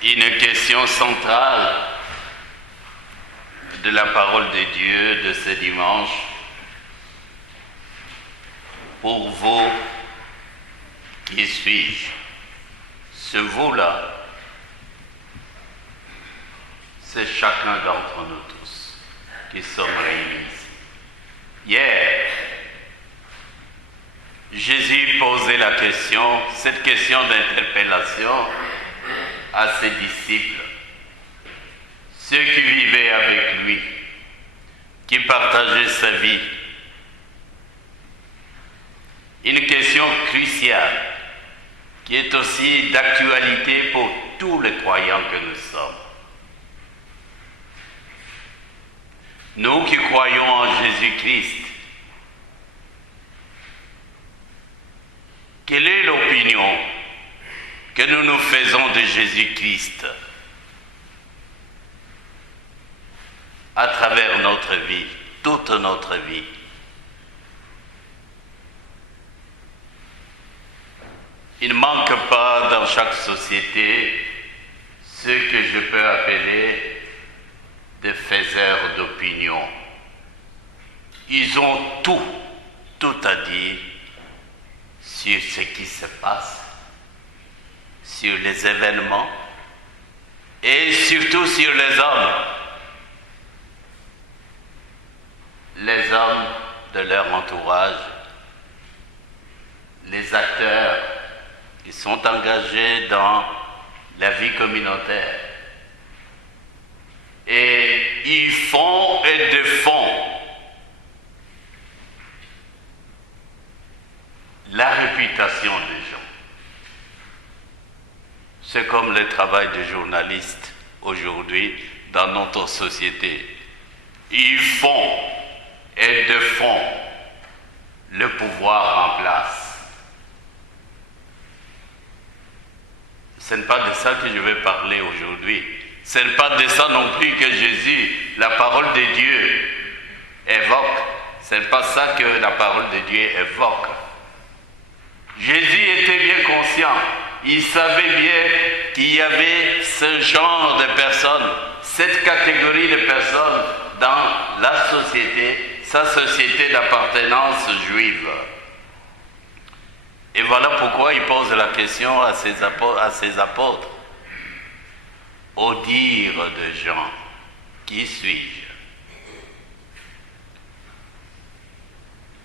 Une question centrale de la parole de Dieu de ce dimanche pour vous, qui suis-je? Ce vous-là, c'est chacun d'entre nous tous qui sommes réunis ici. Hier, Jésus posait la question, cette question d'interpellation à ses disciples, ceux qui vivaient avec lui, qui partageaient sa vie. Une question cruciale qui est aussi d'actualité pour tous les croyants que nous sommes. Nous qui croyons en Jésus-Christ, quelle est l'opinion que nous nous faisons de Jésus-Christ à travers notre vie, toute notre vie? Il ne manque pas dans chaque société ce que je peux appeler des faiseurs d'opinion. Ils ont tout à dire sur ce qui se passe, sur les événements et surtout sur les hommes de leur entourage, les acteurs qui sont engagés dans la vie communautaire. Et ils font et défendent la réputation des gens. C'est comme le travail de journaliste aujourd'hui dans notre société. Ils font et défendent le pouvoir en place. Ce n'est pas de ça que je vais parler aujourd'hui. Ce n'est pas de ça non plus que Jésus, la parole de Dieu, évoque. Ce n'est pas ça que la parole de Dieu évoque. Jésus était bien conscient. Il savait bien qu'il y avait ce genre de personnes, cette catégorie de personnes dans la société, sa société d'appartenance juive. Et voilà pourquoi il pose la question à ses apôtres. Au dire de Jean, qui suis-je?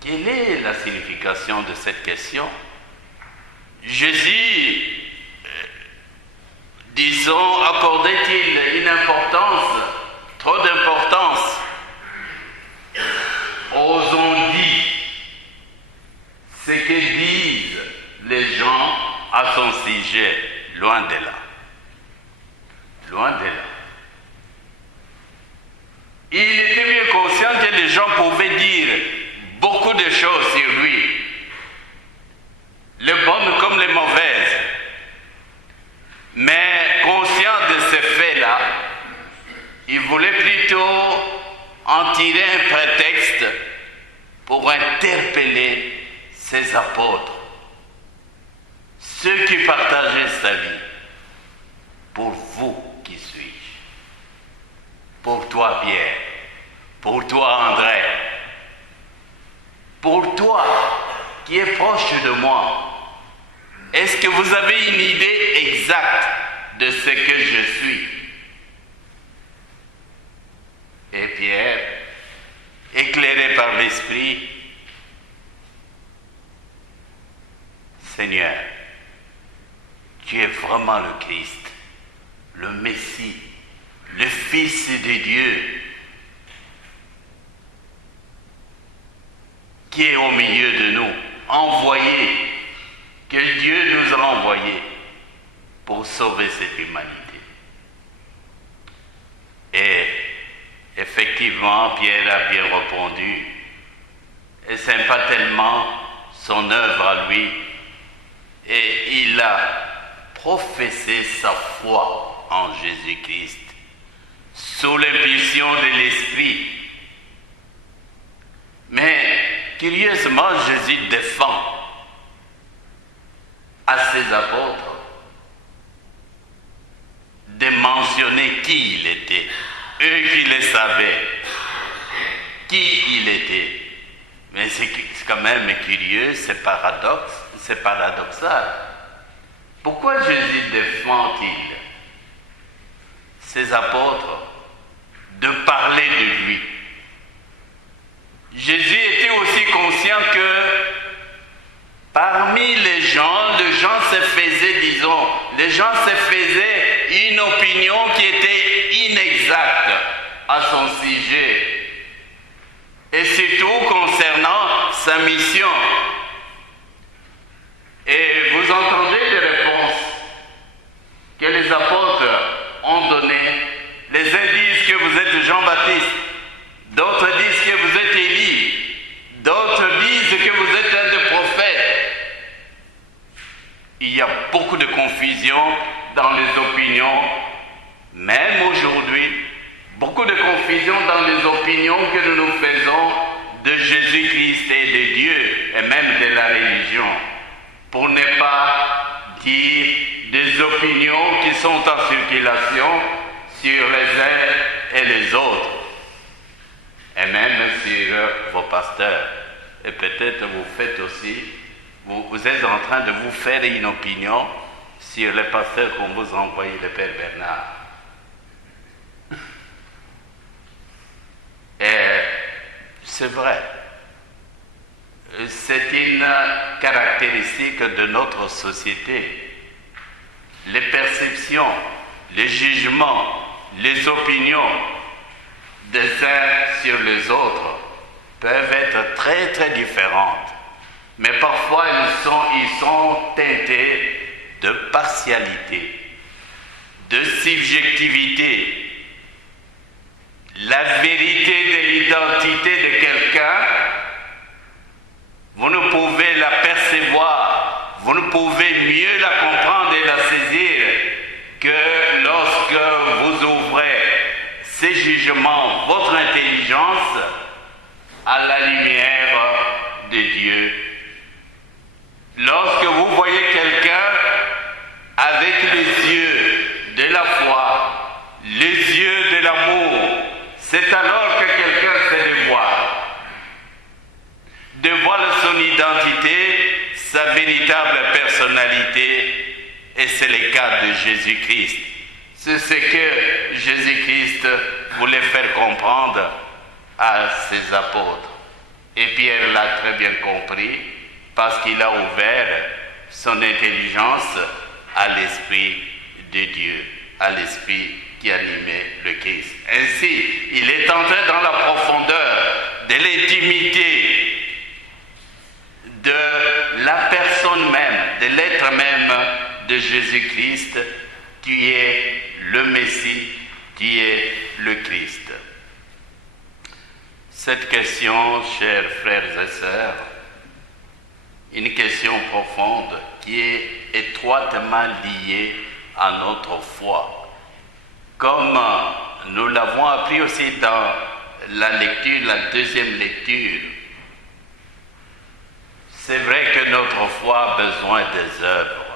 Quelle est la signification de cette question? Jésus, disons, accordait-il une importance, trop d'importance aux on-dit, ce que disent les gens à son sujet? Loin de là. Loin de là. Il était bien conscient que les gens pouvaient dire beaucoup de choses sur lui, les bonnes comme les mauvaises. Mais conscient de ces faits-là, il voulait plutôt en tirer un prétexte pour interpeller ses apôtres, ceux qui partageaient sa vie. Pour vous, qui suis-je? Pour toi, Pierre. Pour toi, André. Pour toi, qui est proche de moi. Est-ce que vous avez une idée exacte de ce que je suis? Et Pierre, éclairé par l'Esprit, Seigneur, tu es vraiment le Christ, le Messie, le Fils de Dieu, qui est au milieu de nous, envoyé, que Dieu nous a envoyé pour sauver cette humanité. Et effectivement, Pierre a bien répondu, et ce n'est pas tellement son œuvre à lui, et il a professé sa foi en Jésus-Christ sous l'impulsion de l'Esprit. Mais curieusement, Jésus défend à ses apôtres mentionné qui il était. Eux qui le savaient, qui il était. Mais c'est quand même curieux, c'est paradoxal. Pourquoi Jésus défend-il ses apôtres de parler de lui? Jésus était aussi conscient que parmi les gens se faisaient une opinion qui était inexacte à son sujet, et surtout concernant sa mission. Et vous entendez les réponses que les apôtres ont données. Les uns disent que vous êtes Jean-Baptiste, d'autres disent que vous êtes Élie, d'autres disent que vous êtes un des prophètes. Il y a beaucoup de confusion dans les opinions, même aujourd'hui, beaucoup de confusion dans les opinions que nous nous faisons de Jésus-Christ et de Dieu, et même de la religion, pour ne pas dire des opinions qui sont en circulation sur les uns et les autres, et même sur vos pasteurs. Et peut-être vous faites aussi, vous êtes en train de vous faire une opinion sur les pasteurs qu'on vous a envoyé, le Père Bernard. Et c'est vrai, c'est une caractéristique de notre société. Les perceptions, les jugements, les opinions des uns sur les autres peuvent être très très différentes, mais parfois ils sont teintés de partialité, de subjectivité. La vérité de l'identité de quelqu'un, vous ne pouvez la percevoir, vous ne pouvez mieux la comprendre et la saisir que lorsque vous ouvrez ces jugements, votre intelligence, à la lumière de Dieu. Lorsque vous voyez quelqu'un avec les yeux de la foi, les yeux de l'amour, c'est alors que quelqu'un se dévoile son identité, sa véritable personnalité, et c'est le cas de Jésus-Christ. C'est ce que Jésus-Christ voulait faire comprendre à ses apôtres. Et Pierre l'a très bien compris, parce qu'il a ouvert son intelligence à l'Esprit de Dieu, à l'Esprit qui animait le Christ. Ainsi, il est entré dans la profondeur de l'intimité de la personne même, de l'être même de Jésus-Christ, qui est le Messie, qui est le Christ. Cette question, chers frères et sœurs, une question profonde qui est étroitement liée à notre foi. Comme nous l'avons appris aussi dans la lecture, la deuxième lecture, c'est vrai que notre foi a besoin des œuvres.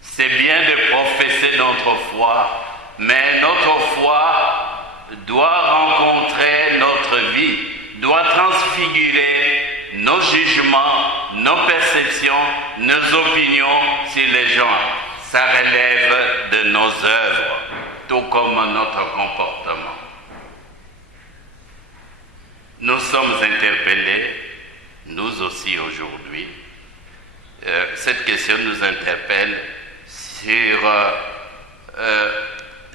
C'est bien de professer notre foi, mais notre foi doit rencontrer notre vie, doit transfigurer nos jugements, nos perceptions, nos opinions sur les gens. Ça relève de nos œuvres, tout comme notre comportement. Nous sommes interpellés, nous aussi aujourd'hui. Cette question nous interpelle sur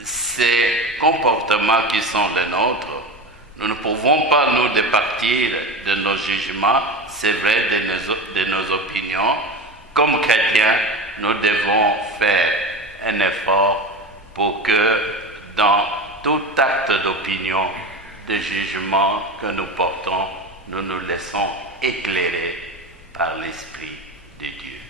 ces comportements qui sont les nôtres. Nous ne pouvons pas nous départir de nos jugements, c'est vrai, de nos opinions. Comme chrétiens, nous devons faire un effort pour que dans tout acte d'opinion, de jugement que nous portons, nous nous laissons éclairer par l'Esprit de Dieu.